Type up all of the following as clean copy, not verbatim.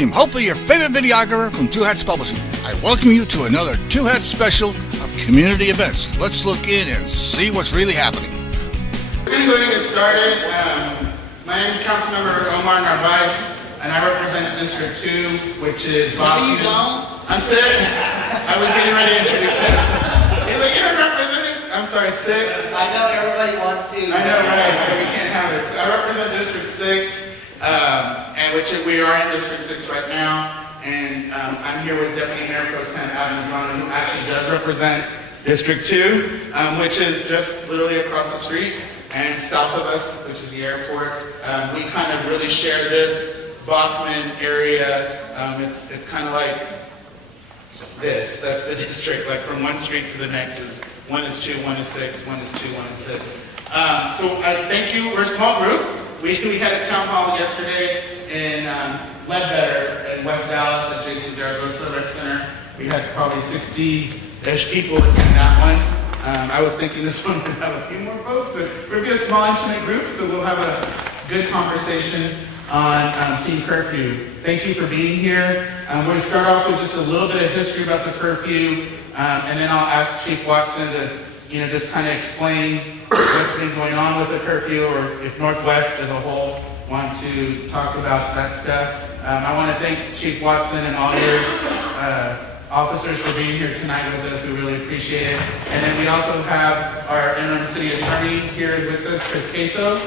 William, hopefully your favorite videographer from Two Hats Publishing. I welcome you to another Two Hats special of community events. Let's look in and see what's really happening. We're going to go ahead and get started. My name is Councilmember Omar Narvaez, and I represent District 2, which is Bob. I'm 6. I was getting ready to introduce him. He's like, you're representing? I'm sorry, 6. I know everybody wants to. I know, right? But we can't have it. So I represent District 6, and which we are in District 6 right now. And I'm here with Deputy Mayor Pro Tem Adam Medrano, who actually does represent District 2, which is just literally across the street and south of us, which is the airport. We kind of really share this Bachman area. It's kind of like this. That's the district. Like from one street to the next is 1 is 2, 1 is 6, 1 is 2, 1 is 6. So thank you. We're a small group. We had a town hall yesterday in Ledbetter in West Dallas at J.C. Zaragoza Rec Center. We had probably 60-ish people attend that one. I was thinking this one would have a few more folks, but we're going to be a small, intimate group, so we'll have a good conversation on Team Curfew. Thank you for being here. We're going to start off with just a little bit of history about the curfew, and then I'll ask Chief Watson to, just kind of explain what's been going on with the curfew, or if Northwest as a whole want to talk about that stuff. I want to thank Chief Watson and all your officers for being here tonight with us. We really appreciate it. And then we also have our interim city attorney here is with us, Chris Queso.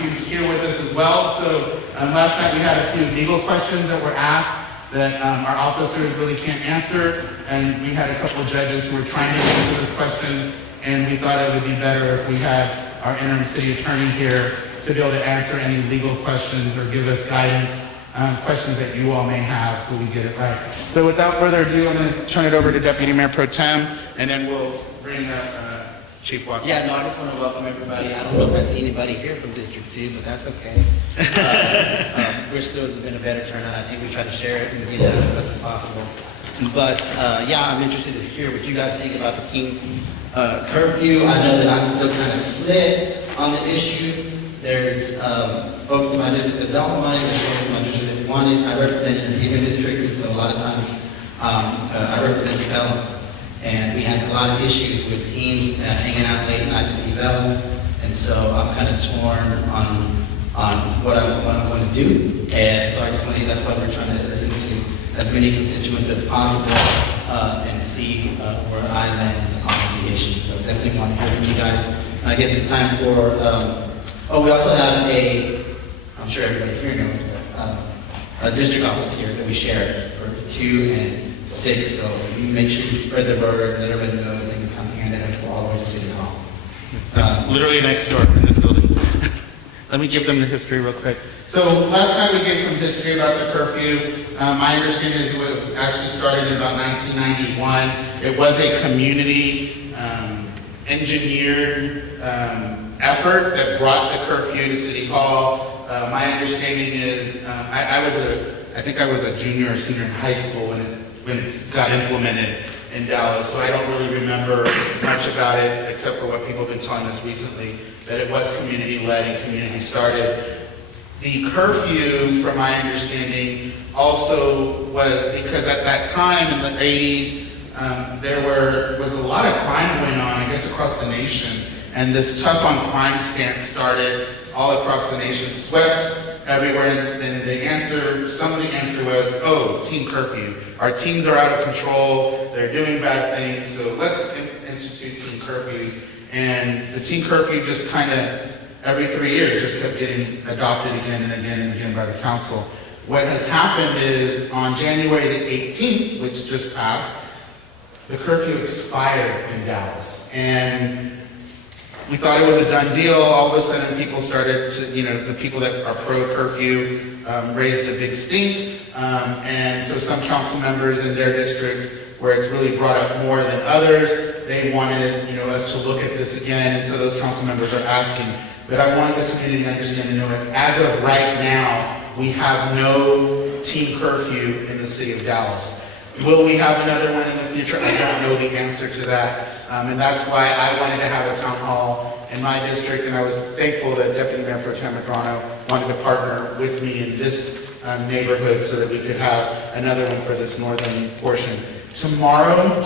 He's here with us as well. So last night we had a few legal questions that were asked that our officers really can't answer. And we had a couple of judges who were trying to answer those questions. And we thought it would be better if we had our interim city attorney here to be able to answer any legal questions or give us guidance. Questions that you all may have so we get it right. So without further ado, I'm going to turn it over to Deputy Mayor Pro Tem, and then we'll bring up Chief Watson. Yeah, no, I just want to welcome everybody. I don't know if I see anybody here from District 2, but that's okay. Wish there would have been a better turnout. I think we try to share it and get it as much as possible. But yeah, I'm interested to hear what you guys think about the team curfew. I know that I'm still kind of split on the issue. There's folks in my district that don't want it, there's folks in my district that want it. I represent even districts, and so a lot of times I represent development. And we have a lot of issues with teams hanging out late at night with development. And so I'm kind of torn on what I'm going to do. And so I just want to, that's why we're trying to listen to as many constituents as possible and see where I land on the issue. So definitely want to hear from you guys. And I guess it's time for we also have I'm sure everybody here knows, a district office here that we share for 2 and 6. So you make sure you spread the word, let everybody know that they can come here, and then have to go all the way to City Hall. It's literally next door in this building. Let me give them the history real quick. So last night we gave some history about the curfew. My understanding is it was actually started in about 1991. It was a community engineered effort that brought the curfew to City Hall. My understanding is I think I was a junior or senior in high school when it got implemented in Dallas, so I don't really remember much about it except for what people have been telling us recently, that it was community-led and community-started. The curfew, from my understanding, also was because at that time in the 80s, there was a lot of crime going on, I guess, across the nation. And this tough on crime stance started all across the nation, swept everywhere. And the answer, some of the answer was, team curfew. Our teens are out of control. They're doing bad things. So let's institute teen curfews. And the teen curfew just kind of, every 3 years, just kept getting adopted again and again and again by the council. What has happened is on January the 18th, which just passed, the curfew expired in Dallas. And we thought it was a done deal. All of a sudden people started to, the people that are pro-curfew raised a big stink. And so some council members in their districts, where it's really brought up more than others, they wanted, us to look at this again. And so those council members are asking. But I want the community to understand and know that as of right now, we have no teen curfew in the city of Dallas. Will we have another one in the future? I don't know the answer to that. And that's why I wanted to have a town hall in my district, and I was thankful that Deputy Mayor Pro Tem Medrano wanted to partner with me in this neighborhoods so that we could have another one for this northern portion. Tomorrow,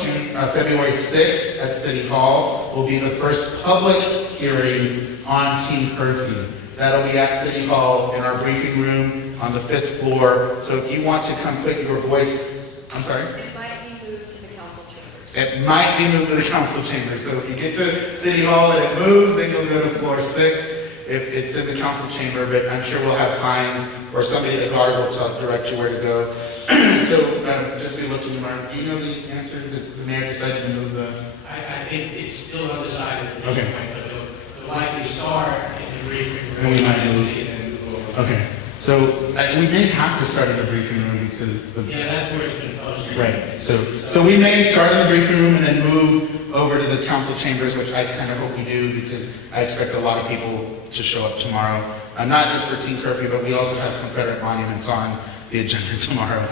February 6th at City Hall will be the first public hearing on Teen Curfew. That'll be at City Hall in our briefing room on the 5th floor. So if you want to come put your voice, I'm sorry? It might be moved to the council chambers. It might be moved to the council chambers. So if you get to City Hall and it moves, then you'll go to floor 6 if it's in the council chamber, but I'm sure we'll have signs or somebody, a guard will direct you where to go. So just be looking tomorrow. Do you know the answer? Does the mayor decided to move the? I think it's still undecided. Okay. But they'll likely start in the briefing room. And we might and move. see it and move over. Okay. So we may have to start in the briefing room because Yeah, that's where it's been posted. right. So we may start in the briefing room and then move over to the council chambers, which I kind of hope we do because I expect a lot of people to show up tomorrow. Not just for Teen Curfew, but we also have Confederate monuments on the agenda tomorrow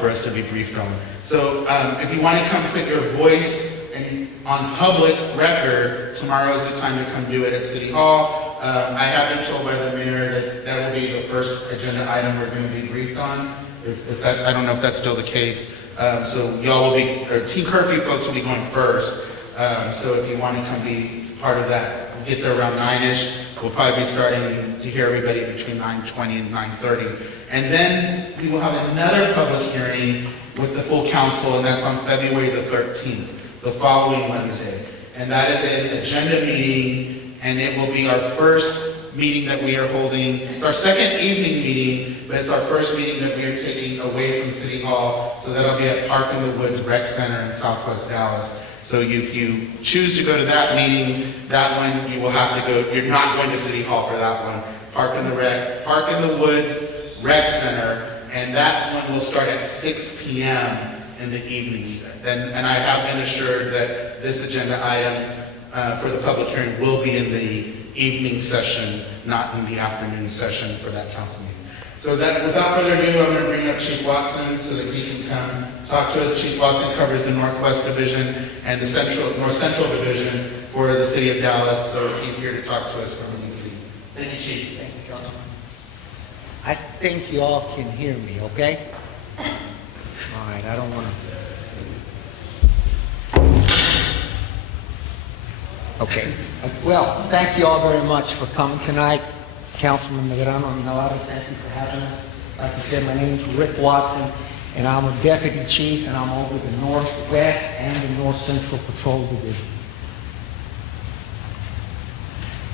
for us to be briefed on. So if you want to come put your voice on public record, tomorrow is the time to come do it at City Hall. I have been told by the mayor that that will be the first agenda item we're going to be briefed on. If that, I don't know if that's still the case. So y'all will be, or Teen Curfew folks will be going first. So if you want to come be part of that, we'll get there around 9-ish. We'll probably be starting to hear everybody between 9:20 and 9:30. And then we will have another public hearing with the full council, and that's on February the 13th, the following Wednesday. And that is an agenda meeting, and it will be our first meeting that we are holding. It's our second evening meeting, but it's our first meeting that we are taking away from City Hall. So that'll be at Park in the Woods Rec Center in Southwest Dallas. So if you choose to go to that meeting, that one you will have to go, you're not going to City Hall for that one. Park in the Woods Rec Center, and that one will start at 6 p.m. in the evening. And I have been assured that this agenda item for the public hearing will be in the evening session, not in the afternoon session for that council meeting. So that, without further ado, I'm going to bring up Chief Watson so that he can come talk to us. Chief Watson covers the Northwest Division and the North Central Division for the City of Dallas, so he's here to talk to us from the evening. Thank you, Chief. Thank you, Councilman. I think you all can hear me, okay? All right, I don't want to... Okay. Well, thank you all very much for coming tonight. Councilman Medrano and Navarez, thank you for having us. Like I said, my name is Rick Watson, and I'm a deputy chief, and I'm over the Northwest and the North Central Patrol Division.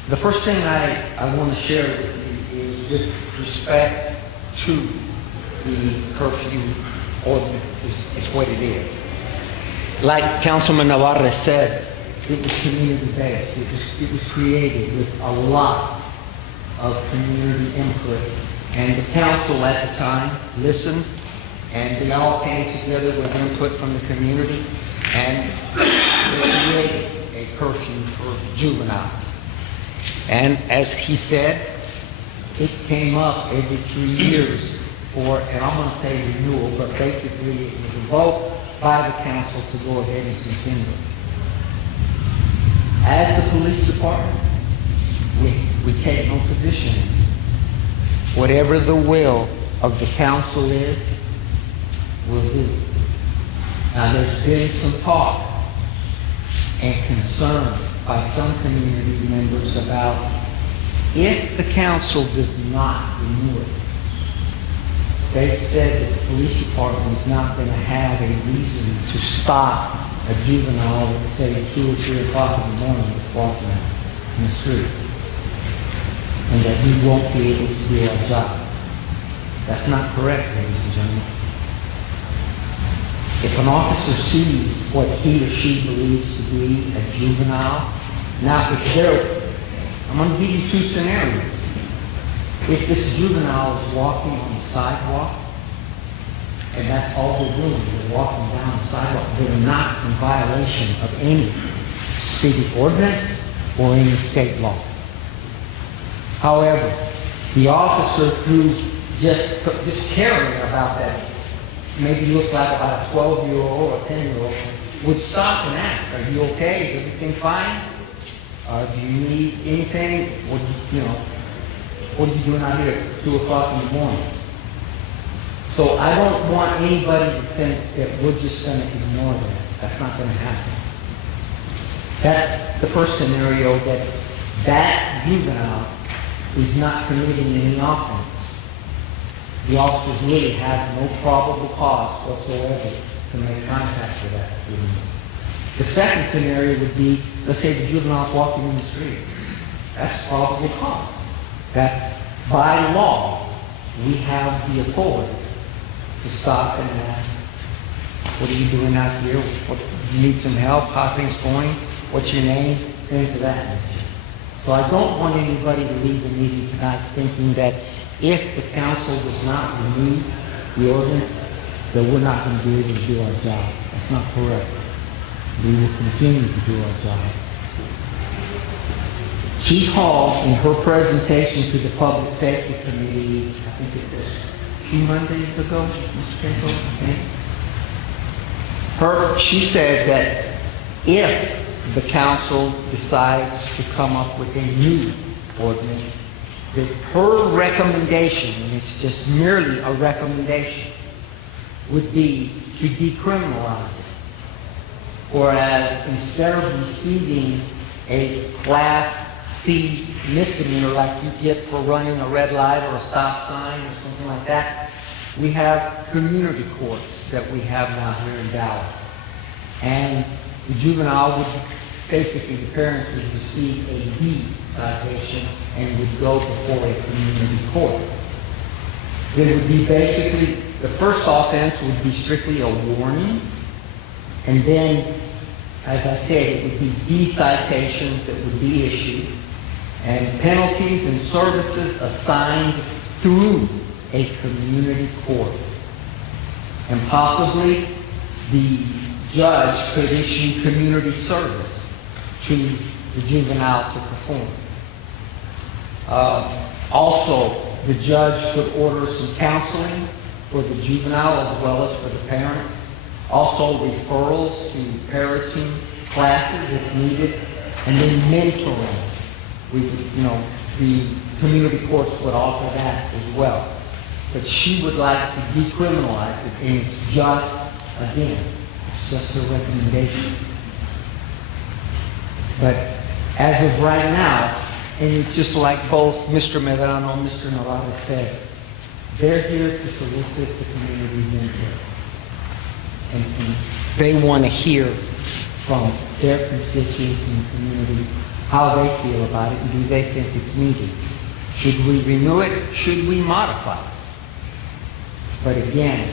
The first thing I want to share with you is with respect to the curfew ordinance is what it is. Like Councilman Navarez said, it was community-based. It was created with a lot of community input, and the council at the time listened, and they all came together with input from the community, and they created a curfew for juveniles. And as he said, it came up every 3 years for, and I'm going to say renewal, but basically it was invoked by the council to go ahead and continue. As the police department, we take no position. Whatever the will of the council is, we'll do. Now there's been some talk and concern by some community members about if the council does not renew it. They said that the police department is not going to have a reason to stop a juvenile at say 2 or 3 o'clock in the morning that's walking in the street, and that we won't be able to do our job. That's not correct, ladies and gentlemen. If an officer sees what he or she believes to be a juvenile, now if they're, I'm going to give you 2 scenarios. If this juvenile is walking on the sidewalk, and that's all they're doing, they're walking down the sidewalk, they're not in violation of any city ordinance or any state law. However, the officer who's just caring about that, maybe looks like about a 12-year-old or a 10-year-old, would stop and ask, "Are you okay? Is everything fine? Do you need anything? What are you doing out here at 2 o'clock in the morning?" So I don't want anybody to think that we're just gonna ignore that. That's not gonna happen. That's the first scenario, that juvenile is not committing any offense. The officers really have no probable cause whatsoever to make contact with that juvenile. The second scenario would be, let's say the juvenile's walking in the street. That's probable cause. That's by law. We have the authority to stop and ask, what are you doing out here? You need some help? How are things going? What's your name? Things of that nature. So I don't want anybody to leave the meeting tonight thinking that if the council does not remove the ordinance, that we're not going to be able to do our job. That's not correct. We will continue to do our job. Chief Hall, in her presentation to the Public Safety Committee, I think it was 2 Mondays ago, Mr. Cato, okay? She said that if the council decides to come up with a new ordinance, that her recommendation, and it's just merely a recommendation, would be to decriminalize it. Whereas instead of receiving a Class C misdemeanor like you get for running a red light or a stop sign or something like that, we have community courts that we have now here in Dallas. And the juvenile would, basically the parents would receive a D citation and would go before a community court. It would be basically, the first offense would be strictly a warning, and then, as I said, it would be D citations that would be issued, and penalties and services assigned through a community court. And possibly the judge could issue community service to the juvenile to perform. Also, the judge could order some counseling for the juvenile as well as for the parents. Also, referrals to parenting classes if needed, and then mentoring. We would, the community courts would offer that as well. But she would like to decriminalize it, and it's just, again, it's just a recommendation. But as of right now, and it's just like both Mr. Medrano and Mr. Navarro said, they're here to solicit the community's input. And they want to hear from their constituents in the community how they feel about it and do they think it's needed. Should we renew it? Should we modify it? But again,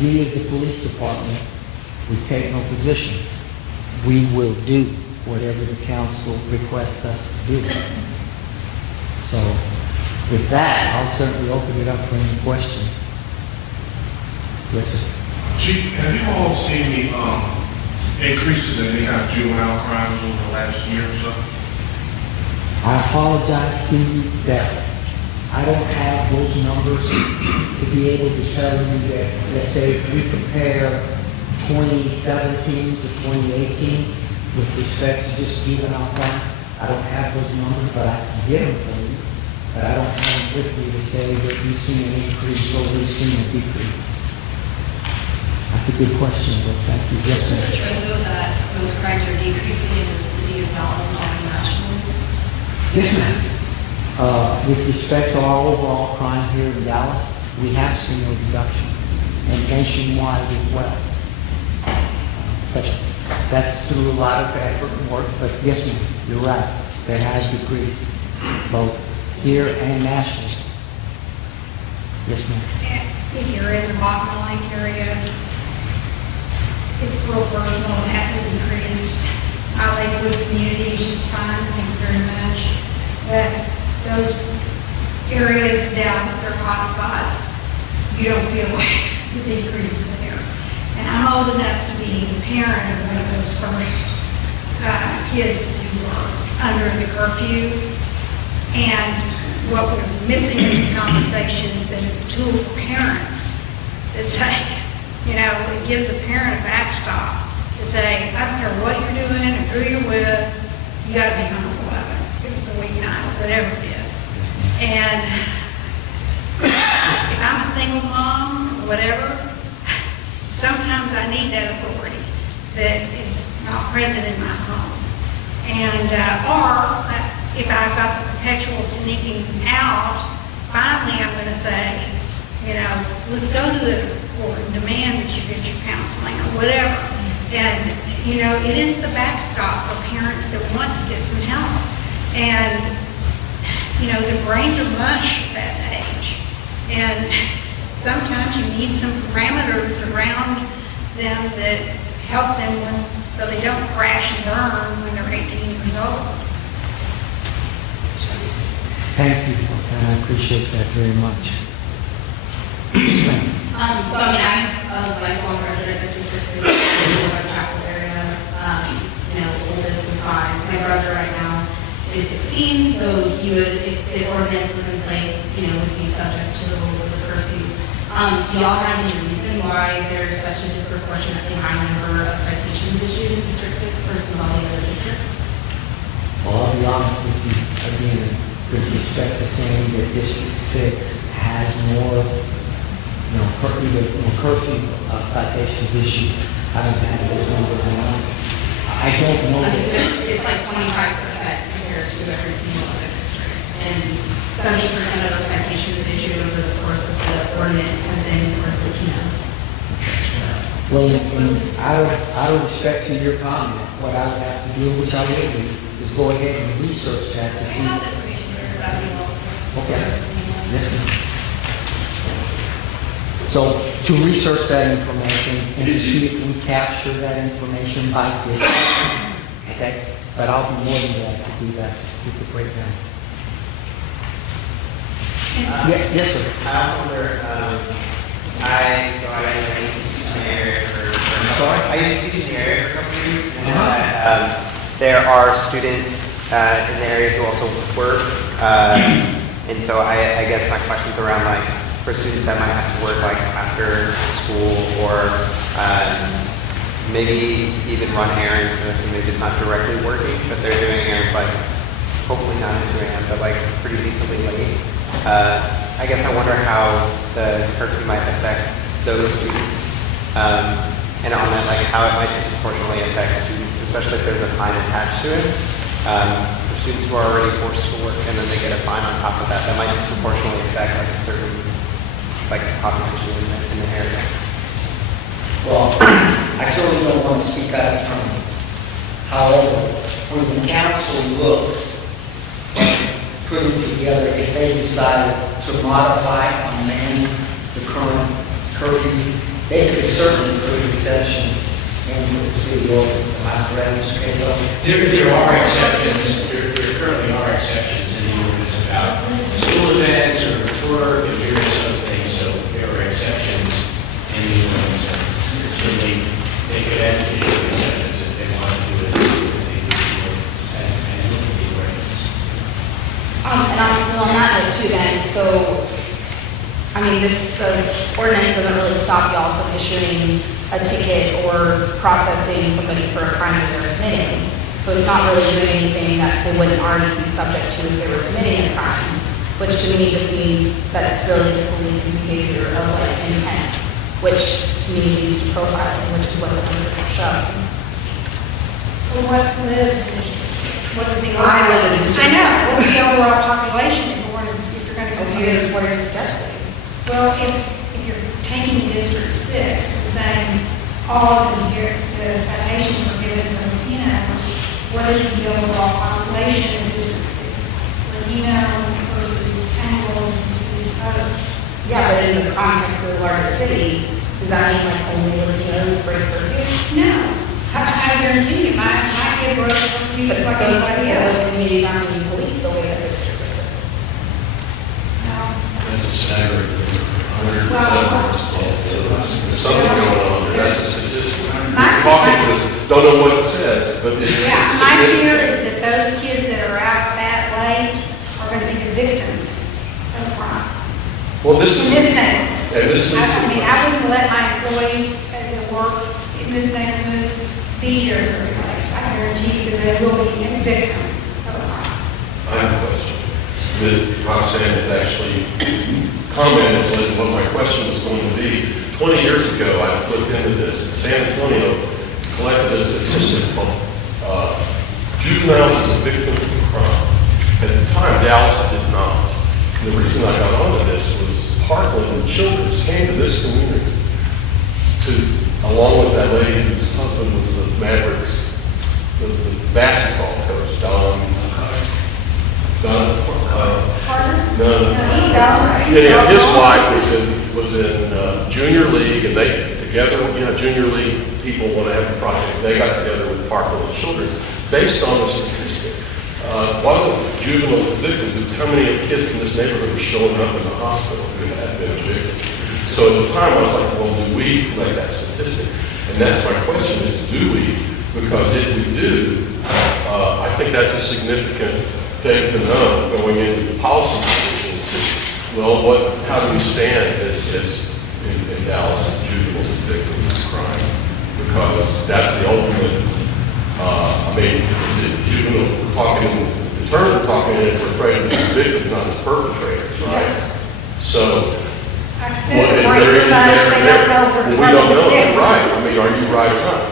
we as the police department, we take no position. We will do whatever the council requests us to do. So with that, I'll certainly open it up for any questions. Yes, sir. Chief, have you all seen the increases in any kind of juvenile crimes over the last year or so? I apologize to you that I don't have those numbers to be able to tell you that, let's say, if we compare 2017 to 2018 with respect to just juvenile crime, I don't have those numbers, but I can get them for you. But I don't have them with me to say that we've seen an increase or we've seen a decrease. That's a good question, but thank you. Yes, ma'am. The trend though that those crimes are decreasing in the city of Dallas and also nationally? Yes, ma'am. With respect to our overall crime here in Dallas, we have seen a reduction, and nationwide as well. But that's through a lot of effort and work, but yes, ma'am, you're right. That has decreased, both here and nationally. Yes, ma'am. If you're in the Bottom Lake area, it's real personal and hasn't increased. Our Lakewood community is just fine, thank you very much. But those areas of Dallas, they're hot spots. You don't feel like the decreases there. And I'm old enough to be the parent of one of those first kids who were under the curfew. And what we're missing in these conversations that is a tool for parents to say, it gives a parent a backstop to say, I don't care what you're doing or who you're with, you got to be home at 11. If it's a weeknight, whatever it is. And if I'm a single mom or whatever, sometimes I need that authority that is not present in my home. And, if I've got the perpetual sneaking out, finally I'm going to say, let's go to the court and demand that you get your counseling or whatever. And, it is the backstop for parents that want to get some help. And, their brains are mush at that age. And sometimes you need some parameters around them that help them so they don't crash and burn when they're 18 years old. Thank you, and I appreciate that very much. I'm a lifelong resident of District 6, in the Chapel area, oldest and 5. My brother right now is 16, so he would, if the ordinance was in place, would be subject to the rules of the curfew. Do y'all have any reason why there's such a disproportionately high number of citations issued in District 6 versus all the other districts? Well, I'll be honest with you, again, with respect to saying that District 6 has more, curfew citations issued. I don't have those numbers in mind. I don't know. It's like 25% compared to every single other district. And 70% of those citations issued over the course of the ordinance have been for Latinos. Well, and out of respect to your comment, what I would have to do, which I will do, is go ahead and research that to I see. have the information here about you all. Okay. Yes, ma'am. So to research that information and to see if we capture that information by district. Okay? But I'll be more than glad to do that with the breakdown. Yes, sir. I also wonder, I used to teach in the area I used to teach in the area for a couple of years, and there are students in the area who also work, and so I guess my question's around for students that might have to work after school or maybe even run errands, so maybe it's not directly working, but they're doing errands hopefully not at 2 a.m., but pretty decently late. I guess I wonder how the curfew might affect those students, and on that, how it might disproportionately affect students, especially if there's a fine attached to it. For students who are already forced to work and then they get a fine on top of that, that might disproportionately affect a certain population in the area. Well, I certainly don't want to speak out of turn. However, when the council looks putting together, if they decide to modify or amend the current curfew, they could certainly put exceptions into the city ordinance. Am I correct, Mr. Queso? There are exceptions, there currently are exceptions in the ordinance about school events or work and various other things, so there are exceptions in the ordinance. Certainly, they could add additional exceptions if they want to do it, if they do it, and look at the ordinance. And on that note too then, so, the ordinance doesn't really stop y'all from issuing a ticket or processing somebody for a crime that they're committing. So it's not really doing anything that they wouldn't already be subject to if they were committing a crime, which to me just means that it's really just policing behavior of intent, which to me leads to profiling, which is what the numbers have shown. Well, what lives in District 6? What is the I live in District 6. I know, what's the overall population if you're going to compare? What are you suggesting? Well, if you're taking District 6 and saying all of the citations were given to Latinos, what is the overall population in District 6? Latino versus Anglo versus others? Yeah, but in the context of the larger city, does that mean only Latinos break curfew? No. I guarantee you, my kid broke curfew But just like those anybody else. communities aren't being policed the way that District 6 is. No. That's a staggering 107 Well, There's something going on there. That's a statistic. My- Talking to us, don't know what it says, but it's Yeah, my fear significant. is that those kids that are out that late are going to be the victims of crime. Well, this In is, this neighborhood. yeah, this is. I wouldn't let my employees at their work in this neighborhood be here very late. I guarantee you, because they will be a victim of a crime. I have a question. Roxanne has actually commented on what my question was going to be. 20 years ago, I looked into this. San Antonio collected a statistic on juveniles as a victim of crime. At the time, Dallas did not. And the reason I got onto this was Parkland and Children's came to this community along with that lady whose husband was the Mavericks, the basketball coach, Don. Yeah, his wife was in junior league, and they together, junior league people want to have a project. They got together with Parkland and Children's based on a statistic. It wasn't juvenile victims, it was how many of the kids from this neighborhood were showing up in the hospital who had been a victim. So at the time, I was like, well, do we collect that statistic? And that's my question is, do we? Because if we do, I think that's a significant thing to know going into policy decisions. Well, how do we stand as in Dallas as juveniles as victims of crime? Because that's the ultimate, is it juvenile, we're talking, in terms of talking, if we're afraid of being victims, not as perpetrators, right? So, They don't know we're we don't know, 26. right? I mean, are you right or not?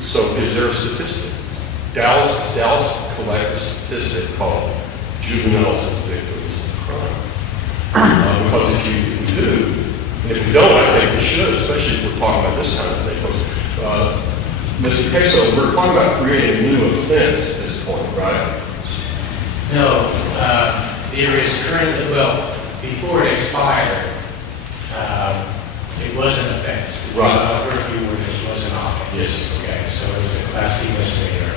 So is there a statistic? Dallas collect a statistic called juveniles as victims of crime. Because if you do, and if we don't, I think we should, especially if we're talking about this kind of thing. Mr. Queso, we're talking about creating a new offense at this point, right? No, there is currently, well, before it expired, it was an offense. Right. Curfew ordinance was an offense. Yes. Okay, so it was a Class C misdemeanor.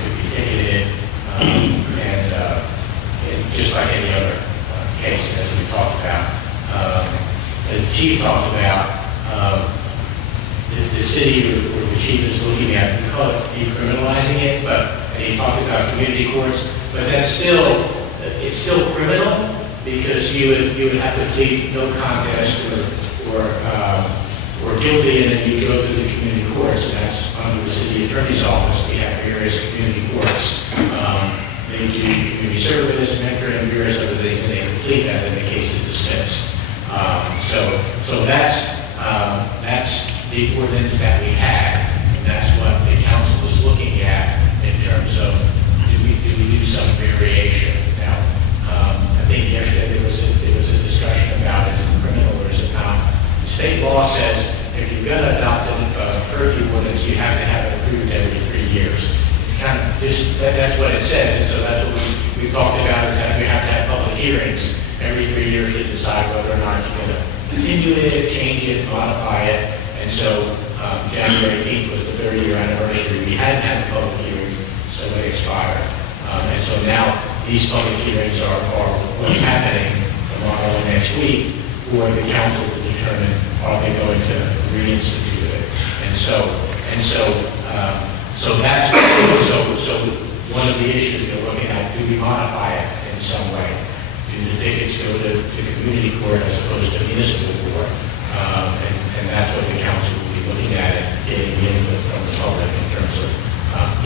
Could be ticketed, and just like any other case, as we talked about. As the chief talked about, the city or the chief is looking at, we call it decriminalizing it, and he talked about community courts, but it's still criminal because you would have to plead no contest or guilty, and then you go to the community courts, and that's under the city attorney's office. We have various community courts. They do community service, mentoring, and various other things, and they complete that, and the case is dismissed. So that's the ordinance that we had, and that's what the council was looking at in terms of do we do some variation. Now, I think yesterday there was a discussion about is it criminal or is it not. The state law says if you're going to adopt a curfew ordinance, you have to have it approved every 3 years. It's kind of just that's what it says, and so that's what we talked about is that you have to have public hearings every 3 years to decide whether or not you're going to continue it, change it, modify it. And so January 18th was the 30-year anniversary. We hadn't had the public hearings, so it expired. And so now these public hearings are what's happening tomorrow and next week for the council to determine are they going to reinstitute it. And so that's so one of the issues they're looking at, do we modify it in some way? Do the tickets go to community court as opposed to municipal court? And that's what the council will be looking at and getting input from the public in terms of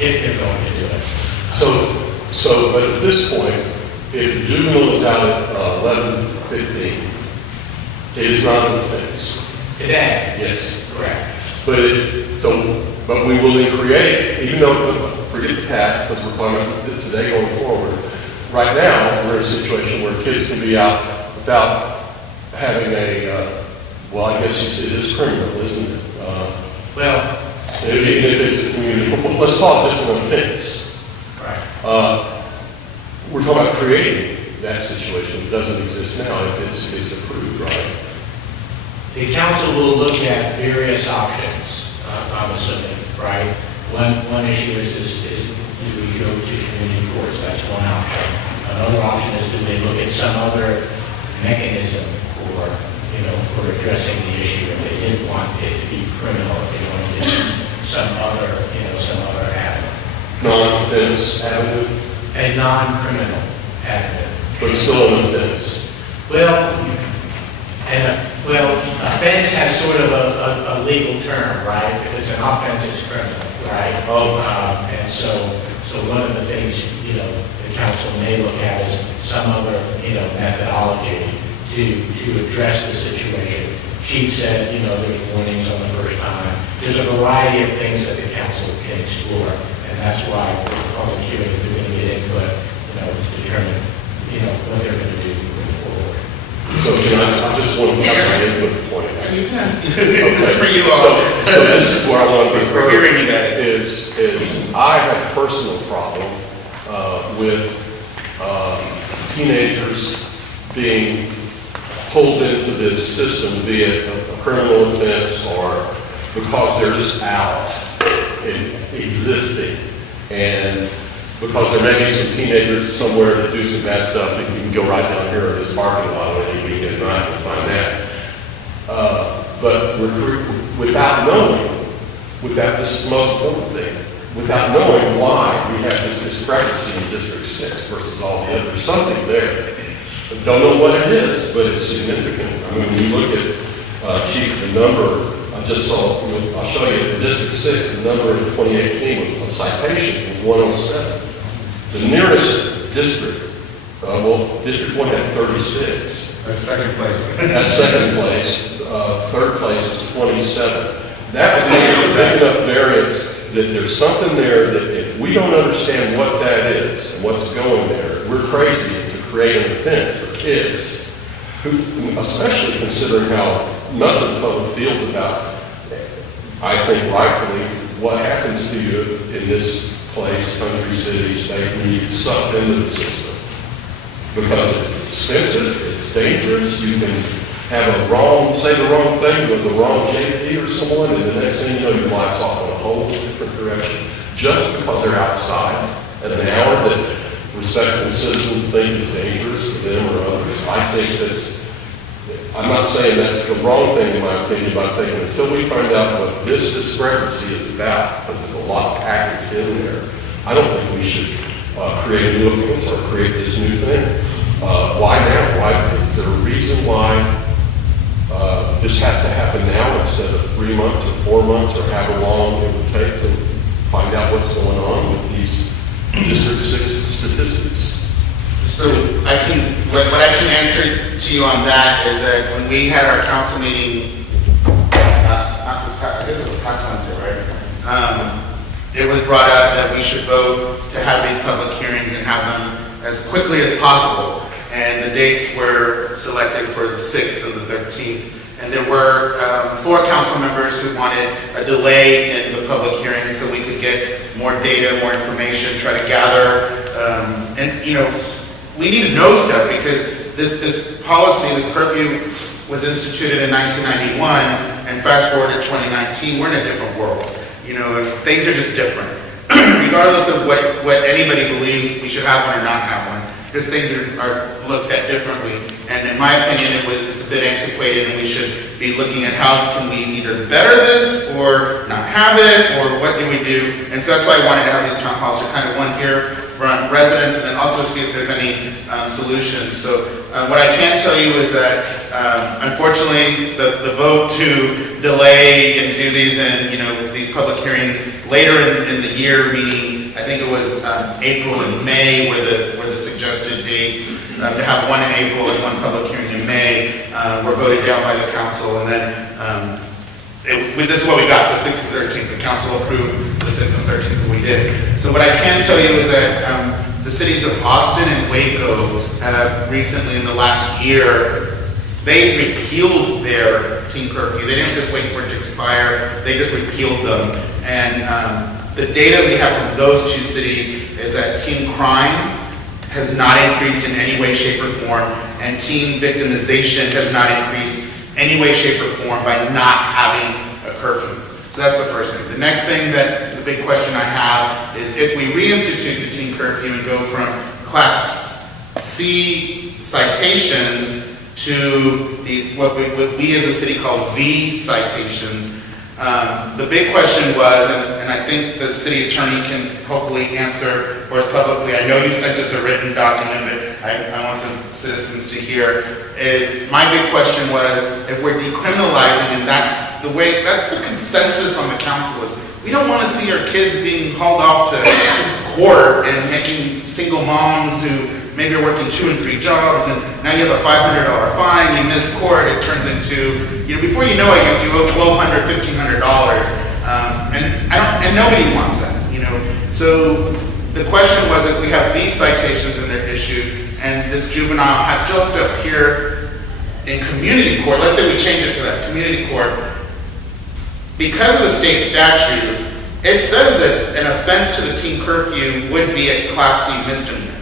if they're going to do it. But at this point, if juvenile is out at 11:15, it is not an offense. Today? Yes. Correct. But we will then create, even though, forget the past, because we're talking about today going forward. Right now, we're in a situation where kids can be out without having well, I guess it is criminal, isn't it? Even if it's a community, let's call it just an offense. Right. We're talking about creating that situation that doesn't exist now if it's approved, right? The council will look at various options, I'm assuming, right? One issue is do we go to community courts? That's one option. Another option is do they look at some other mechanism for addressing the issue if they didn't want it to be criminal, if they wanted to use some other avenue. Non-offense avenue? A non-criminal avenue. But still an offense. Offense has sort of a legal term, right? If it's an offense, it's criminal, right? And so one of the things, the council may look at is some other, methodology to address the situation. Chief said, there's warnings on the first time. There's a variety of things that the council can explore, and that's why the public hearings, they're going to get input, to determine, what they're going to do moving forward. So, I just want to have my input point. You can. This is for you all. So this is where I want to be We're heard. hearing you guys. Is I have a personal problem with teenagers being pulled into this system, be it a criminal offense or because they're just out and existing. And because there may be some teenagers somewhere that do some bad stuff, you can go right down here in this parking lot on any weekend night and find that. But without knowing, this is the most important thing, without knowing why we have this discrepancy in District 6 versus all the others, something there. Don't know what it is, but it's significant. I mean, when you look at, Chief, the number, I just saw, I'll show you, in District 6, the number in 2018 was a citation was 107. The nearest district, District 1 had 36. That's second place. That's second place. Third place is 27. That is a big enough variance that there's something there that if we don't understand what that is and what's going there, we're crazy to create an offense for kids, who, especially considering how much of the public feels about, I think rightfully, what happens to you in this place, country, city, state, when you get sucked into the system. Because it's expensive, it's dangerous, you can have say the wrong thing with the wrong JP or someone, and the next thing you know, your life's off in a whole different direction. Just because they're outside at an hour that respectable citizens think is dangerous for them or others. I think I'm not saying that's the wrong thing in my opinion, but I think until we find out what this discrepancy is about, because there's a lot packaged in there, I don't think we should create a new offense or create this new thing. Why now? Why? Is there a reason why this has to happen now instead of 3 months or 4 months or however long it would take to find out what's going on with these District 6 statistics? So what I can answer to you on that is that when we had our council meeting, I guess it was last Wednesday, right? It was brought up that we should vote to have these public hearings and have them as quickly as possible. And the dates were selected for the 6th and the 13th. And there were 4 council members who wanted a delay in the public hearing so we could get more data, more information, try to gather. We need to know stuff because this policy, this curfew was instituted in 1991, and fast forward to 2019, we're in a different world. Things are just different. Regardless of what anybody believes we should have one or not have one, because things are looked at differently. And in my opinion, it's a bit antiquated, and we should be looking at how can we either better this or not have it, or what do we do. And so that's why I wanted to have these town halls. They're kind of one here from residents, and then also see if there's any solutions. So what I can tell you is that unfortunately the vote to delay and do these and these public hearings later in the year, meaning I think it was April and May were the suggested dates. To have one in April and one public hearing in May were voted down by the council, and then this is what we got, the 6th and 13th. The council approved the 6th and 13th, and we did. So what I can tell you is that the cities of Austin and Waco have recently, in the last year, they repealed their teen curfew. They didn't just wait for it to expire, they just repealed them. And the data we have from those 2 cities is that teen crime has not increased in any way, shape, or form, and teen victimization has not increased any way, shape, or form by not having a curfew. So that's the first thing. The next thing the big question I have is if we reinstitute the teen curfew and go from Class C citations to these, what we as a city call V citations, the big question was, and I think the city attorney can hopefully answer for us publicly. I know you sent us a written document, but I want the citizens to hear, is my big question was, if we're decriminalizing, and that's the consensus on the council is, we don't want to see our kids being hauled off to court and making single moms who maybe are working 2 and 3 jobs, and now you have a $500 fine, you miss court, it turns into before you know it, you owe $1,200, $1,500, and nobody wants that, So the question was, if we have these citations and they're issued, and this juvenile still has to appear in community court, let's say we change it to that, community court, because of the state statute, it says that an offense to the teen curfew would be a Class C misdemeanor.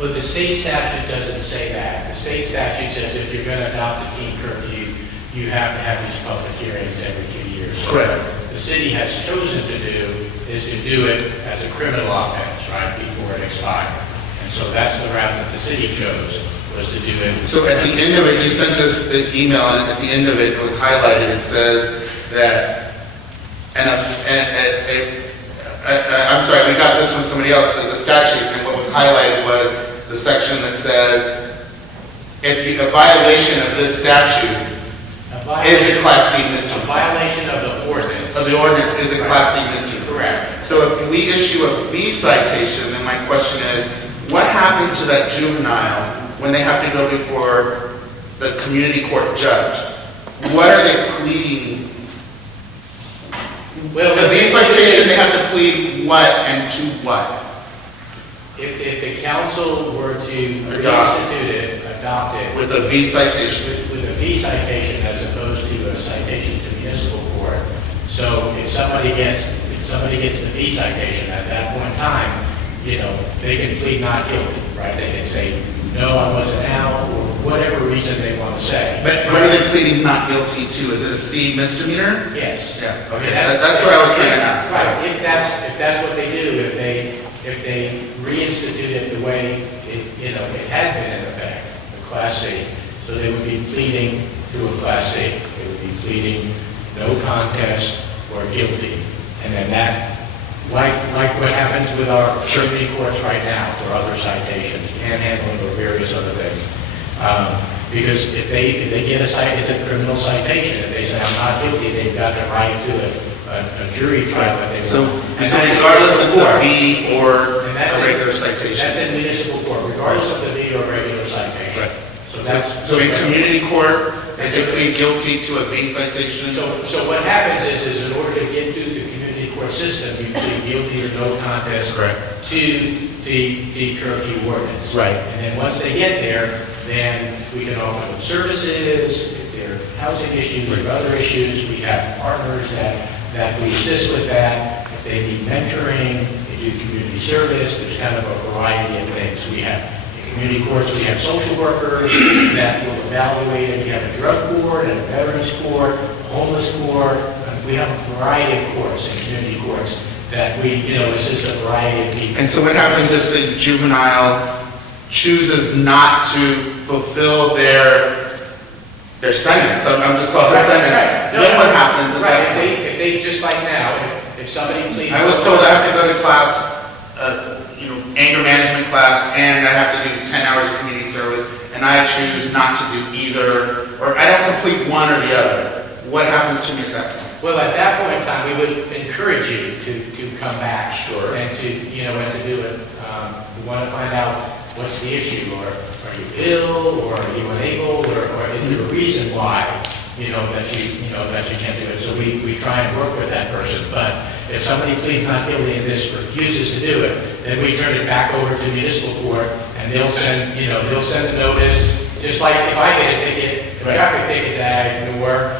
Well, the state statute doesn't say that. The state statute says if you're going to adopt the teen curfew, you have to have these public hearings every 2 years. Correct. What the city has chosen to do is to do it as a criminal offense, right, before it expires. And so that's the route that the city chose, was to do it. So at the end of it, you sent us the email, and at the end of it, it was highlighted. It says that, I'm sorry, we got this from somebody else, the statute, and what was highlighted was the section that says, if a violation of this statute is a Class C misdemeanor. A violation of the ordinance. Of the ordinance is a Class C misdemeanor. Correct. So if we issue a V citation, then my question is, what happens to that juvenile when they have to go before the community court judge? What are they pleading? Well, The V citation, they have to plead what and to what? If the council were to Adopt adopt it with a V citation. with a V citation as opposed to a citation to municipal court. So if somebody gets the V citation at that point in time, they can plead not guilty, right? They can say, no, I wasn't out, or whatever reason they want to say. But what are they pleading not guilty to? Is it a C misdemeanor? Yes. Yeah, okay, that's what I was trying to ask. Right, if that's what they do, if they reinstitute it the way it had been in effect, the Class C, so they would be pleading to a Class C. They would be pleading no contest or guilty. And then that, like what happens with our community courts right now for other citations, handling or various other things. Because if they get it's a criminal citation, if they say I'm not guilty, they've got the right to a jury trial that they want. And So that's regardless of the court. V or And a that's regular citation? That's in municipal court, regardless of the V or regular citation. Right. So So in community court, they plead guilty to a V citation? So what happens is in order to get through the community court system, you plead guilty or no contest Right. to the curfew ordinance. Right. And then once they get there, then we can offer them services, if there are housing issues or other issues, we have partners that we assist with that. If they need mentoring, they do community service, there's kind of a variety of things. We have in community courts, we have social workers that will evaluate it. We have a drug court, and a veterans court, homeless court. We have a variety of courts in community courts that we, assist a variety of people. And so what happens if the juvenile chooses not to fulfill their sentence? I'm just calling it a sentence. Right. No, Then what happens at Right, that point? if they, just like now, if somebody pleads. I was told I have to go to class, anger management class, and I have to do 10 hours of community service, and I choose not to do either, or I don't complete one or the other. What happens to me at that point? Well, at that point in time, we would encourage you to come back. Sure. And to do it. We want to find out what's the issue, or are you ill, or are you unable, or is there a reason why, that you can't do it. So we try and work with that person. But if somebody pleads not guilty and this refuses to do it, then we turn it back over to municipal court, and they'll send a notice, just like if I get a ticket, a traffic ticket that I ignore,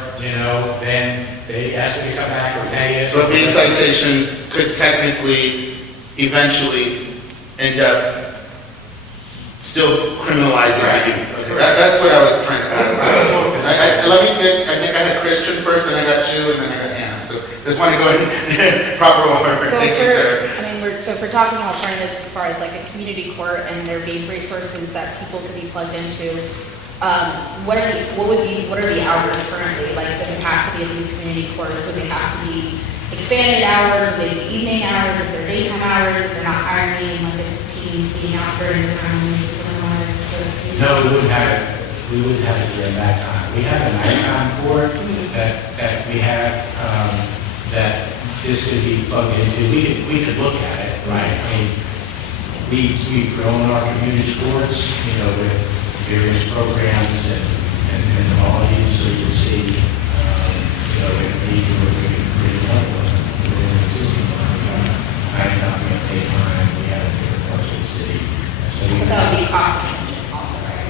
then they ask me to come back or pay it. So a V citation could technically, eventually, end up still criminalizing Right. you. Okay. That's what I was trying to ask. I think I had Christian first, then I got you, and then I got Anna. So just want to go in proper order. So Thank you, Sarah. if we're talking alternatives as far as like a community court and there being resources that people could be plugged into, what are the hours currently, like the capacity of these community courts? Would they have to be expanded hours, would they be evening hours, if they're daytime hours, if they're not hiring like a team being out during the time when people are No, we wouldn't have it during that time. We have a nighttime court that we have, that this could be plugged into. We could look at it, right? I mean, we've grown our community courts, with various programs and volumes, so you can see, if we could create another one within an existing one, I not be update time, we have different parts of the city. So we But that would be cost contingent also, right?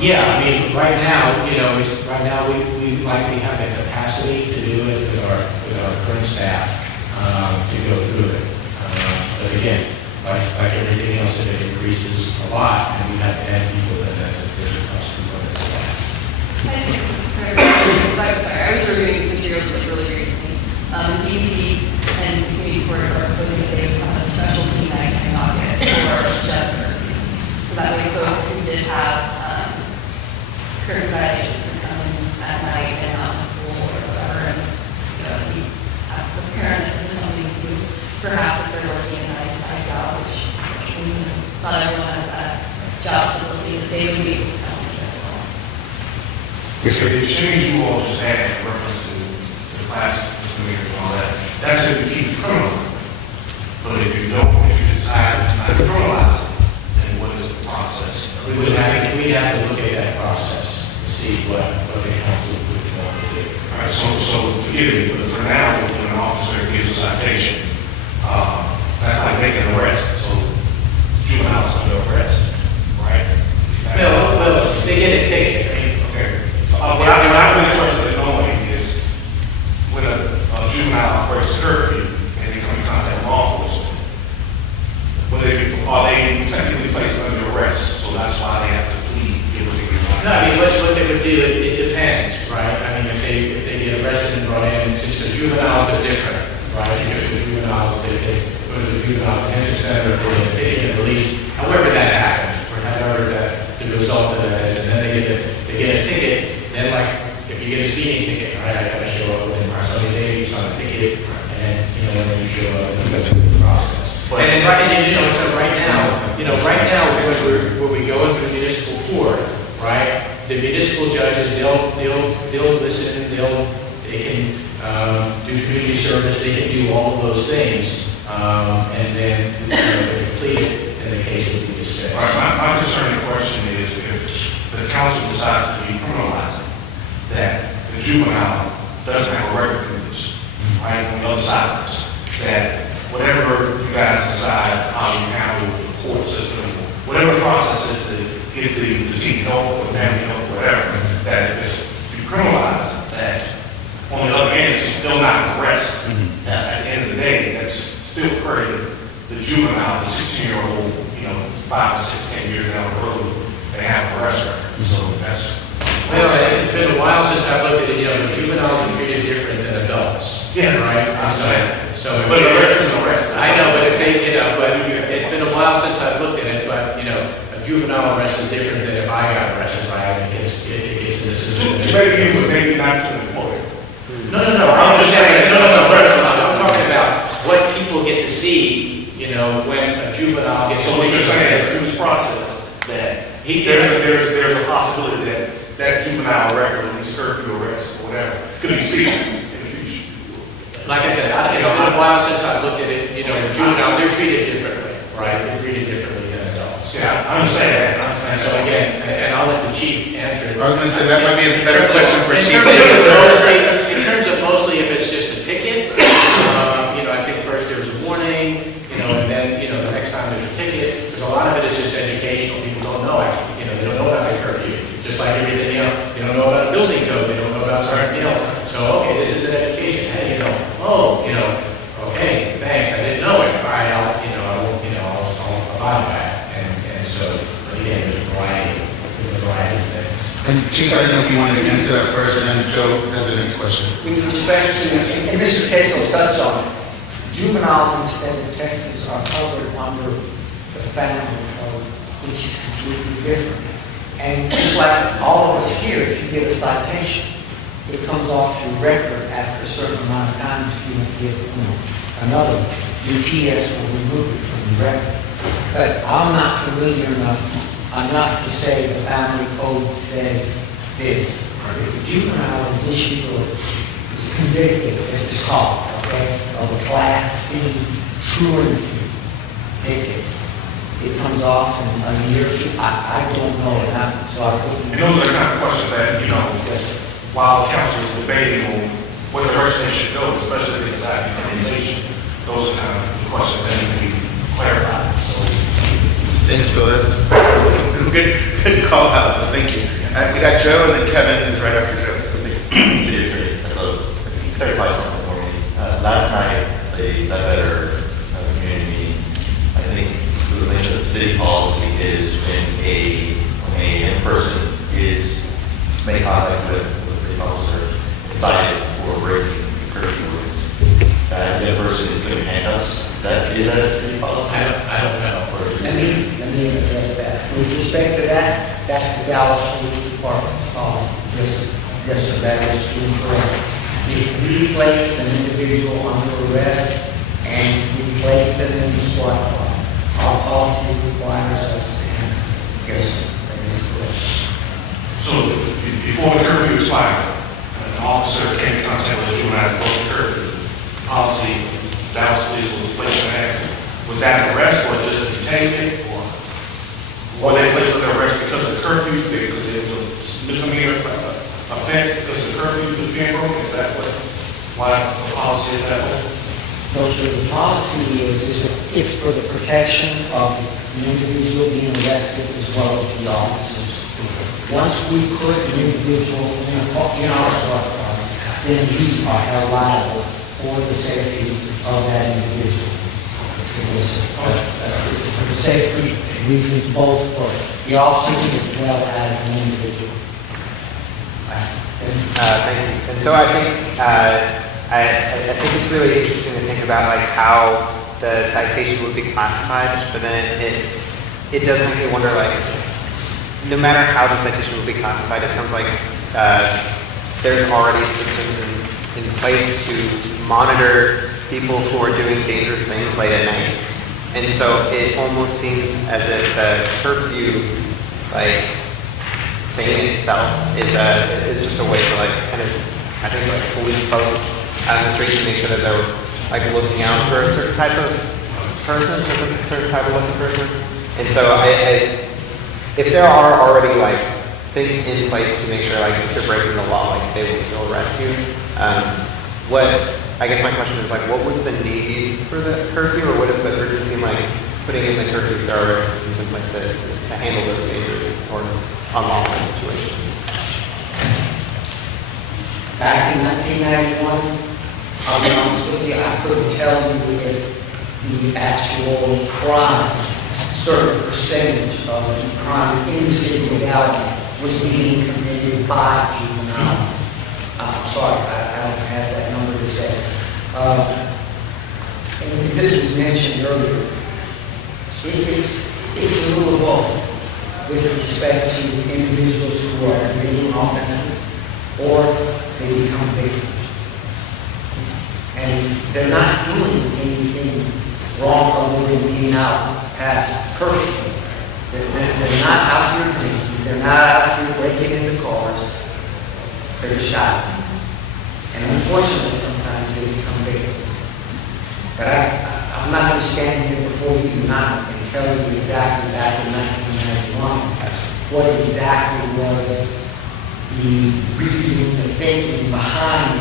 Yeah, I mean, right now, right now, we likely have the capacity to do it with our current staff, to go through it. But again, like everything else, if it increases a lot, and we have to add people, then that's a big cost component to that. I'm sorry, I was reviewing these materials really recently. DPD and community court are proposing that they have a special team that can knock it for just curfew. So that way folks who did have curfew violations can come in at night and not in school or whatever, and we have the parent and the family who perhaps if they're working a 9-to-5 job, which not everyone has that job stability, that they would be able to come to this law. So the change you all just had in reference to the class misdemeanors and all that, that's if you keep it criminal. But if you don't, if you decide not to criminalize it, then what is the process? We'd have to look at that process to see what the council would want to do. All right, so forgive me, but for now, when an officer gives a citation, that's like making an arrest, so juveniles under arrest, right? Well, they get a ticket, I mean, Okay. So what I'm interested in knowing is when a juvenile breaks curfew and they come in contact with law enforcement, are they technically placed under arrest? So that's why they have to plead guilty. no, I mean, what they would do, it depends, right? I mean, if they get arrested and brought in, since the juveniles are different, right? Because the juveniles, they go to the juvenile detention center, they get released, however that happens, or however that the result of that is, and then they get a ticket, then like, if you get a speeding ticket, right, I gotta show up within so many days, you sign a ticket, and, when you show up, you go through the process. And then so right now, where we go into the municipal court, right, the municipal judges, they'll listen, they can, do community service, they can do all of those things, and then, they're completed, and the case will be dismissed. All right, my concerning question is if the council decides to decriminalize it, that the juvenile doesn't have a record through this, right, on the other side of this, that whatever you guys decide how you handle the court system, whatever the process is to get the team help or the family help, whatever, that if it's decriminalized, that on the other end, it's still not an arrest. At the end of the day, that's still hurting the juvenile, the 16-year-old, 5, 6, 10 years down the road, they have an arrest record. So that's. Well, it's been a while since I looked at it, juveniles are treated different than adults. Yeah, Right? but the arrest is an arrest. I know, but but it's been a while since I've looked at it, but, a juvenile arrest is different than if I got arrested, right? It gets in the system. Maybe not to the employer. No. I'm just saying, I'm talking about what people get to see, when a juvenile gets. So what you're saying is through this process, that there's a possibility that juvenile record, at least curfew arrest, or whatever, could be seen in the future. Like I said, it's been a while since I looked at it, juvenile, they're treated differently, right? They're treated differently than adults. Yeah, I understand that. And so again, and I'll let the chief answer it. I was gonna say, that might be a better question for Chief to In answer. terms of mostly if it's just a ticket, I think first there's a warning, and then, the next time there's a ticket, because a lot of it is just educational. People don't know, actually, they don't know about the curfew. Just like everything, they don't know about a building code, they don't know about something else. So, okay, this is an education. Hey, okay, thanks, I didn't know it. All right, I'll abide by it. And so, again, there's a variety of things. And Chief, I don't know if you wanted to answer that first, and then Joe has the next question. With respect to, and Mr. Queso touched on it, juveniles in the state of Texas are covered under the family code, which is completely different. And just like all of us here, if you get a citation, it comes off your record after a certain amount of time. If you don't get another, your PS will remove it from the record. But I'm not familiar enough, not to say the family code says this. If a juvenile is issued or is convicted, as it's called, okay, of a Class C truancy ticket, it comes off in a year or two. I don't know what happened, so I couldn't. And those are the kind of questions that, while council is debating on where the hurricane should go, especially if it's inside the organization. Those are kind of the questions that need to be clarified, so. Thanks, Bill. That's good call out, so thank you. We got Joe, and then Kevin is right after Joe. City Attorney, so clarify something for me. Last night, the better community meeting, I think the relation of the city policy is when a person is made contact with a police officer, cited for breaking the curfew ordinance, that the person is given handcuffs. Is that a city policy? I don't know. Let me address that. With respect to that, that's the Dallas Police Department's policy. Yes, sir, that is true and correct. If we place an individual under arrest and we place them in the squad car, our policy requires us to handle. Yes, sir, that is correct. So before the curfew expired, an officer came in contact with a juvenile and broke the curfew. Policy, Dallas Police was placed in that. Was that an arrest or just a detainment, or were they placed under arrest because of the curfew, because it was a misdemeanor offense because of the curfew was being broken? Is that why the policy is that way? No, sir, the policy is for the protection of the individual being arrested as well as the officers. Once we put an individual in our squad car, then we are held liable for the safety of that individual. It's for safety reasons, both for the officers as well as the individual. Thank you. And so I think I think it's really interesting to think about like how the citation would be classified, but then it does make me wonder, like, no matter how the citation would be classified, it sounds like there's already systems in place to monitor people who are doing dangerous things late at night. And so it almost seems as if the curfew, like, thing itself is just a way to, like, kind of, I think, like, police folks out in the street to make sure that they're, like, looking out for a certain type of person, certain type of looking person. And so if there are already, like, things in place to make sure, like, if you're breaking the law, like, they will still arrest you, I guess my question is, like, what was the need for the curfew, or what does the urgency like putting in the curfew if there are systems in place to handle those dangerous or unlawful situations? Back in 1991, I'll be honest with you, I couldn't tell you if the actual crime, certain percentage of the crime in the city of Dallas was being committed by juveniles. I'm sorry, I don't have that number to say. And this was mentioned earlier. It's a little of both with respect to individuals who are committing offenses or they become victims. And they're not doing anything wrong other than being out past curfew. They're not out here drinking. They're not out here breaking into cars. They're just out. And unfortunately, sometimes they become victims. But I'm not going to stand here before you tonight and tell you exactly back in 1991 what exactly was the reasoning, the thinking behind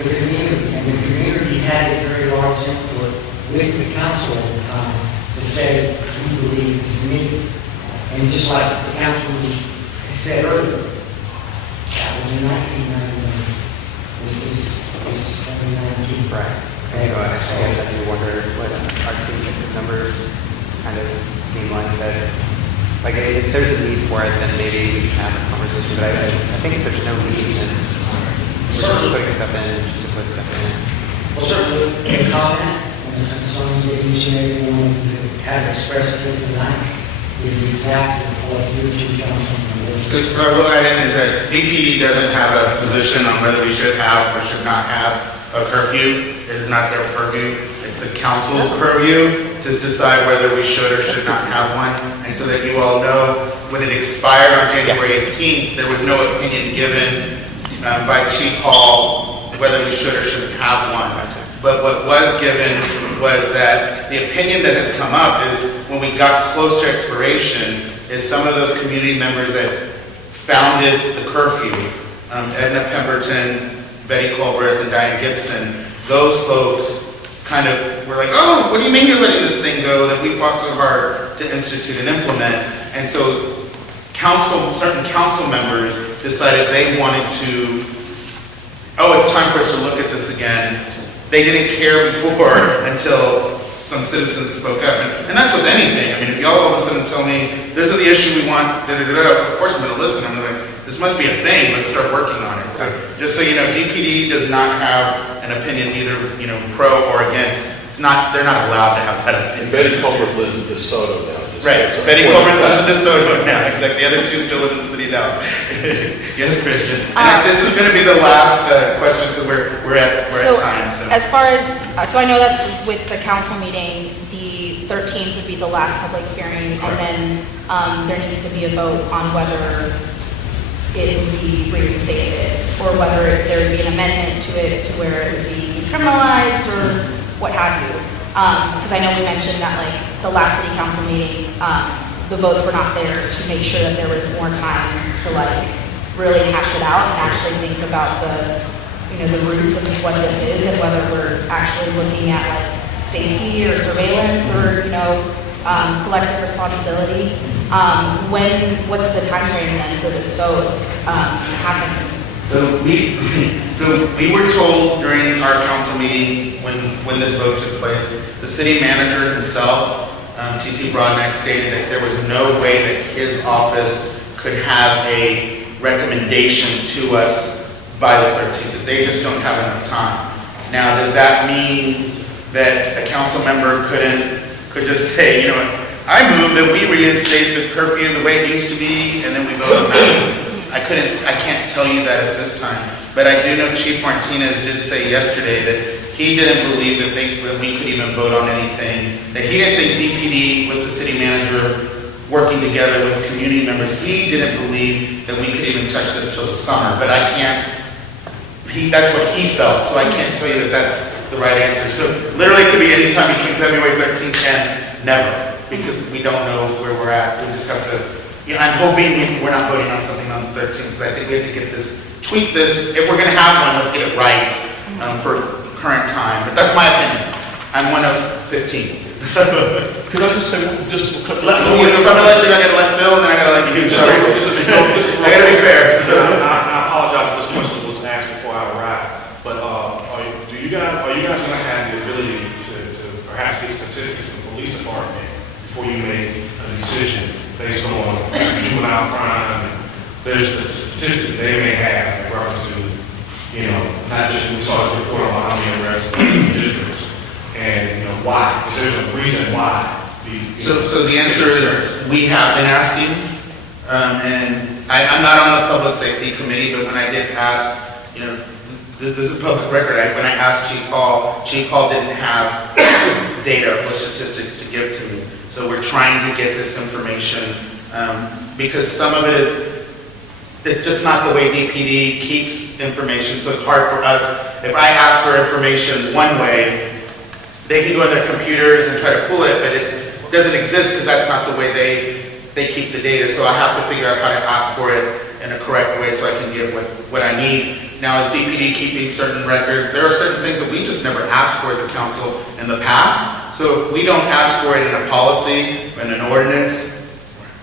the community. And the community had a very large input with the council at the time to say, we believe it's needed. And just like the councilman said earlier, that was in 1991. This is 2019. Right. And so I guess I do wonder what our two numbers kind of seem like that. Like, if there's a need for it, then maybe we can have a conversation. But I think if there's no need, then we're just putting stuff in just to put stuff in. Well, certainly, the comments and the concerns that each and every one of you have expressed here tonight is exactly what you two councilmen are doing. What I will add in is that DPD doesn't have a position on whether we should have or should not have a curfew. It is not their purview. It's the council's purview to decide whether we should or should not have one. And so that you all know, when it expired on January 18th, there was no opinion given by Chief Hall whether we should or shouldn't have one. But what was given was that the opinion that has come up is when we got close to expiration, is some of those community members that founded the curfew, Edna Pemberton, Betty Culbreth and Diane Gibson, those folks kind of were like, oh, what do you mean you're letting this thing go that we fought so hard to institute and implement? And so certain council members decided they wanted to, oh, it's time for us to look at this again. They didn't care before until some citizens spoke up. And that's with anything. I mean, if y'all all of a sudden tell me, this is the issue we want, of course I'm gonna listen. I'm like, this must be a thing, let's start working on it. So just so you know, DPD does not have an opinion either, pro or against. They're not allowed to have that opinion. Betty Culbreth lives in DeSoto now. Right, Betty Culbreth lives in DeSoto now, exactly. The other two still live in the city of Dallas. Yes, Christian. And this is gonna be the last question, because we're at time, so. As far as, so I know that with the council meeting, the 13th would be the last public hearing, and then there needs to be a vote on whether it would be reinstated, or whether there would be an amendment to it to where it would be decriminalized, or what have you. Because I know we mentioned that like the last city council meeting, the votes were not there to make sure that there was more time to like really hash it out and actually think about the roots of what this is and whether we're actually looking at like safety or surveillance or, collective responsibility. What's the time frame then for this vote happening? So we were told during our council meeting when this vote took place, the city manager himself, TC Broadneck, stated that there was no way that his office could have a recommendation to us by the 13th, that they just don't have enough time. Now, does that mean that a council member could just say, I move that we reinstate the curfew the way it used to be, and then we vote on that? I can't tell you that at this time, but I do know Chief Martinez did say yesterday that he didn't believe that we could even vote on anything, that he didn't think DPD with the city manager working together with the community members, he didn't believe that we could even touch this till the summer, but I can't, that's what he felt, so I can't tell you that that's the right answer. So literally it could be any time between February 13th and never, because we don't know where we're at. We just have to, I'm hoping we're not voting on something on the 13th, but I think we have to tweak this. If we're gonna have one, let's get it right for current time, but that's my opinion. I'm one of 15. Could I just say, if I'm gonna let you, I gotta let Phil, then I gotta let you. Sorry. I gotta be fair. I apologize if this question was asked before I arrived, but are you guys gonna have the ability to perhaps get statistics from the police department before you make a decision based on juvenile crime? There's a statistic they may have in reference to, not just we saw this report on how many arrests in districts, and why? If there's a reason why. So the answer is we have been asking, and I'm not on the public safety committee, but when I did ask, this is public record. When I asked Chief Hall didn't have data or statistics to give to me. So we're trying to get this information because some of it's just not the way DPD keeps information. So it's hard for us. If I ask for information one way, they can go on their computers and try to pull it, but it doesn't exist because that's not the way they keep the data. So I have to figure out how to ask for it in a correct way so I can get what I need. Now, is DPD keeping certain records? There are certain things that we just never asked for as a council in the past. So if we don't ask for it in a policy, in an ordinance,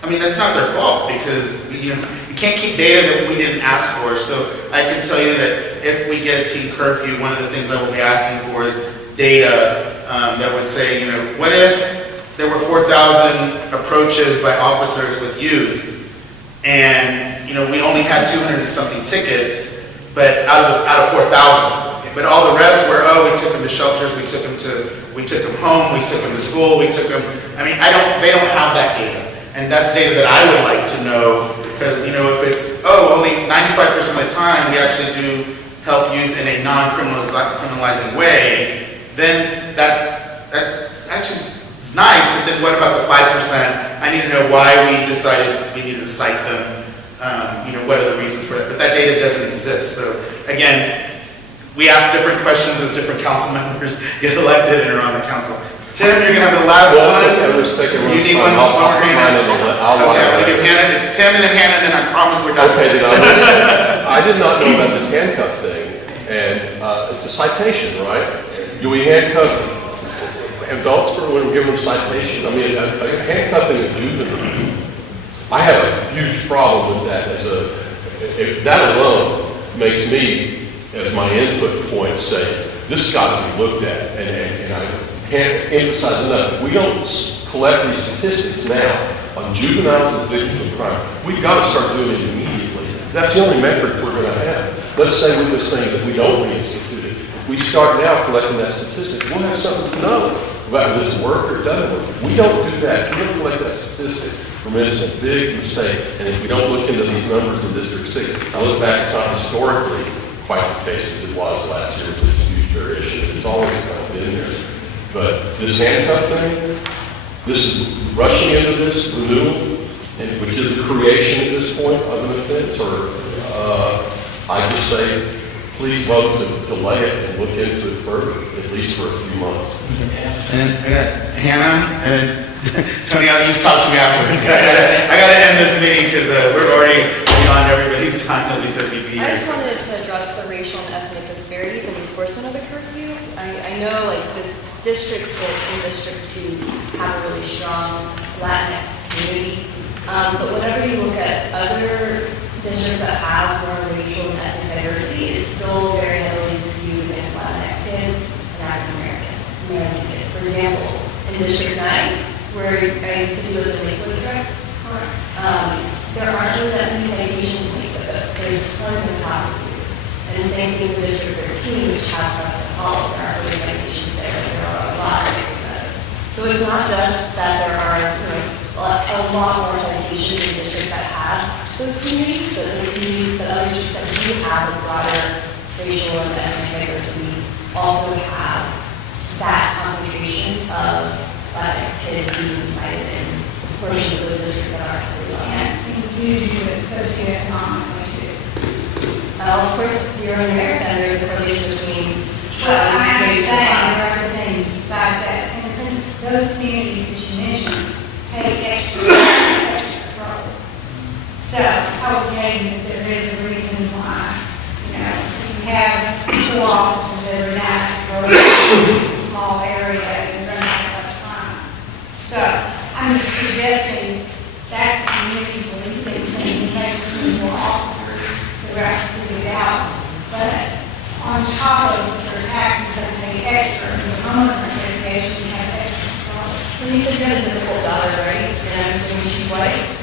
that's not their fault because you can't keep data that we didn't ask for. So I can tell you that if we get a teen curfew, one of the things I will be asking for is data that would say, what if there were 4,000 approaches by officers with youth and, we only had 200 and something tickets, but out of 4,000. But all the rest were, we took them to shelters, we took them home, we took them to school, they don't have that data. And that's data that I would like to know because, if it's, only 95% of the time we actually do help youth in a non-criminalizing way, then that's actually, it's nice, but then what about the 5%? I need to know why we decided we needed to cite them, what are the reasons for that? But that data doesn't exist. So again, we ask different questions as different council members get elected and are on the council. Tim, you're gonna have the last one. You need one more Hannah. Okay, I'm gonna give Hannah, it's Tim and then Hannah, and then I promise we're done. Okay, then I did not know about this handcuff thing, and it's a citation, right? Do we handcuff adults for when we give them a citation? I mean, handcuffing a juvenile, I have a huge problem with that. If that alone makes me, as my input point, say, this has got to be looked at, and I can't emphasize enough. We don't collect these statistics now on juveniles and victims of crime. We've got to start doing it immediately. That's the only metric we're going to have. Let's say with this thing that we don't reinstitute it. If we start now collecting that statistic, we'll have something to know about does it work or it doesn't work. If we don't do that, we don't collect that statistic, we're missing a big mistake. And if we don't look into these numbers in District 6, I look back, it's not historically quite the case as it was last year with this huge variation. It's always kind of been there. But this handcuff thing, this is rushing into this renewal, which is the creation at this point of an offense, or I just say, please vote to delay it and look into it further, at least for a few months. And I got Hannah and Tony, you talk to me afterwards. I got to end this meeting because we're already beyond everybody's time that we said we'd be here. I just wanted to address the racial and ethnic disparities in enforcement of the curfew. I know like the District 6 and District 2 have a really strong Latinx community, but whenever you look at other districts that have more racial and ethnic diversity, it's still very heavily skewed against Latinx kids and African American kids. For example, in District 9, where I used to be with the Lakewood, correct? There aren't really that many citations in Lakewood, but there's tons in Casablanca. And the same thing with District 13, which has Preston Hollow. There aren't really citations there, but there are a lot of bigger meadows. So it's not just that there are a lot more citations in districts that have those communities, but other districts that do have a broader racial and ethnic diversity also have that concentration of Latinx kids being cited in portions of those districts that aren't really well. Yes, we do it socioeconomically too. Of course, you're in America, and there's a relation between. Well, I'm race saying and there class. are other things besides that. And those communities that you mentioned pay extra patrol. So I would tell you that there is a reason why, you have 2 officers every night patrolling a small area and run out less crime. So I'm just suggesting that's a community policing thing. We may just need more officers throughout the city of Dallas. But on top of their taxes that pay extra, and the homeowners association have extra patrols. When you said you had a difficult daughter, right? And I'm assuming she's white?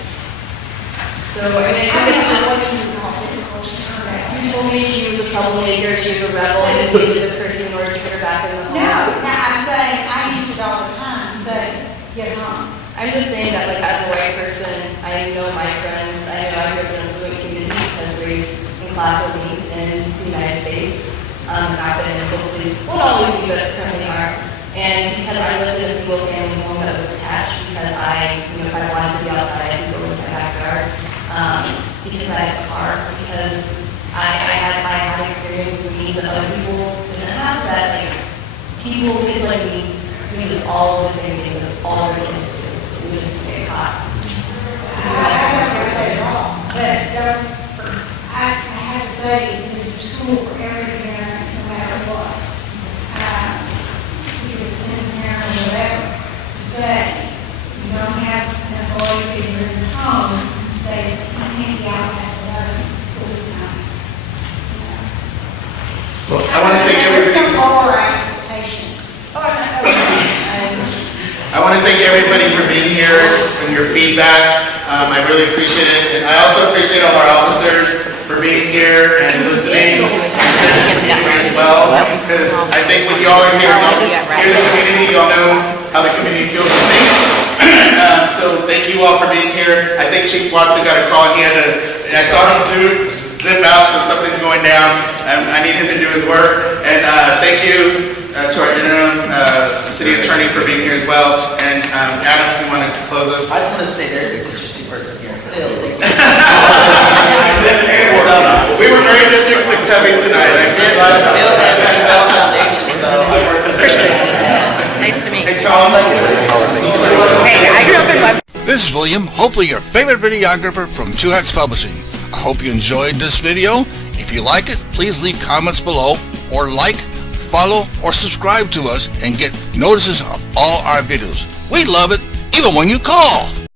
So, I mean, I think it's just. What you call difficult, she turned out. You told me she was a troublemaker, she was a rebel, and you needed a curfew in order to put her back in the home. No, I'm saying, I use it all the time, say, get home. I'm just saying that, like, as a white person, I know my friends, I know I grew up in a fluent community because race and class are linked in the United States. Not been, hopefully, won't always be, but currently are. And because I lived in a single family home that was attached, because if I wanted to be outside, I could go in my backyard. Because I have a car, because I had experiences with me that other people didn't have, that kids like me, we do all of the same things that all their kids do. We just get caught. But I have to say, there's a tool for every parent, no matter what. You can send a parent or whatever to say, you don't have an employee that you're in the home, say, I can't be out past 11, so we can. Well, I want to thank Let's everybody. not lower our expectations. I want to thank everybody for being here and your feedback. I really appreciate it. And I also appreciate all our officers for being here and listening as well. Because I think when y'all are here, y'all hear the community, y'all know how the community feels about things. So thank you all for being here. I think Chief Watson got a call and I saw him zip out, so something's going down. I need him to do his work. And thank you to our interim city attorney for being here as well. And Adam, if you want to close us. I just want to say there's a District 2 person here. Phil, thank you. So, we were very District 6 heavy tonight. Phil has a Bell Foundation, so I work with Christian. Nice to meet you. Hey, Tom. Hey, I grew up in Web. This is William, hopefully your favorite videographer from Two Hats Publishing. I hope you enjoyed this video. If you like it, please leave comments below. or like, follow, or subscribe to us and get notices of all our videos. We love it, even when you call.